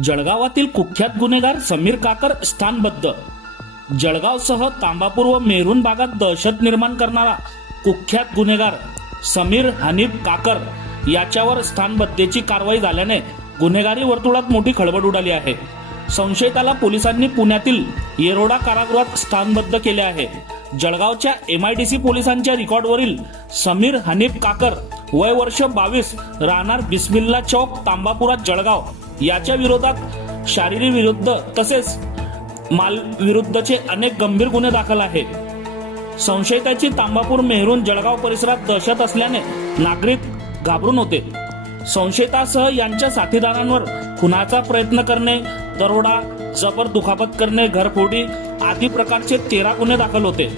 जळगावातील कुख्यात गुन्हेगार समीर काकर स्थानबद्ध. जळगावसह तांबापूर व मेरून भागात दहशत निर्माण करणारा कुख्यात गुन्हेगार समीर हनीफ काकर याच्यावर स्थानबद्धेची कारवाई झाल्याने गुन्हेगारी वर्तुळात मोठी खळबळ उडाली आहे. संशयिताला पोलिसांनी पुण्यातील येरोडा कारागृहात स्थानबद्ध केले आहे. जळगावच्या एम आय टी सी पोलिसांच्या रेकॉर्डवरील समीर हनीफ काकर वय वर्ष बावीस राहणार बिस्मिल्ला चौक तांबापुरात जळगाव. याच्या विरोधात शारीरिक विरुद्ध तसेच माल विरुद्धचे अनेक गंभीर गुन्हे दाखल आहेत. संशयिताची तांबापूर मेहरून जळगाव परिसरात दहशत असल्याने नागरिक घाबरून होते. संशयितासह यांच्या साथीदारांवर खुनाचा प्रयत्न करणे दरोडा जबर दुखापत करणे घरफोडी आदी प्रकारचे तेरा गुन्हे दाखल होते.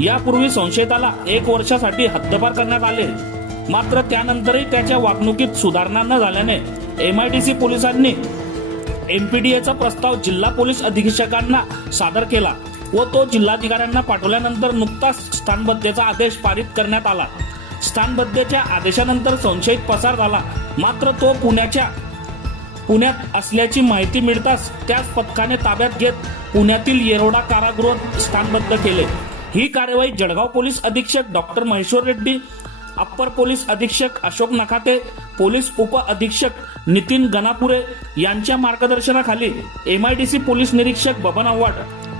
यापूर्वी संशयिताला एक वर्षासाठी हद्दपार करण्यात आले. मात्र त्यानंतरही त्याच्या वागणुकीत सुधारणा न झाल्याने एम आय टी सी पोलिसांनी एमपीडीएचा प्रस्ताव जिल्हा पोलीस अधीक्षकांना सादर केला व तो जिल्हाधिकाऱ्यांना पाठवल्यानंतर नुकताच स्थानबद्धतेचा आदेश पारित करण्यात आला. स्थानबद्धतेच्या आदेशानंतर संशयित पसार झाला. मात्र तो पुण्याच्या पुण्यात असल्याची माहिती मिळताच त्याच पथकाने ताब्यात घेत पुण्यातील येरोडा कारागृहात स्थानबद्ध केले. ही कार्यवाही जळगाव पोलीस अधीक्षक doctor Maheshwar Reddy upper police अधीक्षक अशोक नखाते पोलीस उप अधीक्षक नितीन गणापुरे यांच्या मार्गदर्शनाखाली एम आयडीसी पोलीस निरीक्षक बबन आव्हाड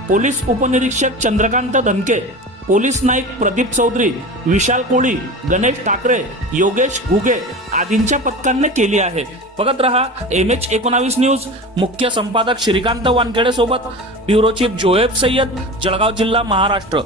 पोलीस उपनिरीक्षक चंद्रकांत धनके पोलीस नाईक प्रदीप चौधरी विशाल कोळी गणेश ठाकरे योगेश घुगे आदींच्या पथकांनी केली आहे. बघत रहा एम एच एकोणावीस न्यूज. मुख्य संपादक श्रीकांत वानखेडे सोबत ब्युरो चीफ जोएब सय्यद जळगाव जिल्हा महाराष्ट्र.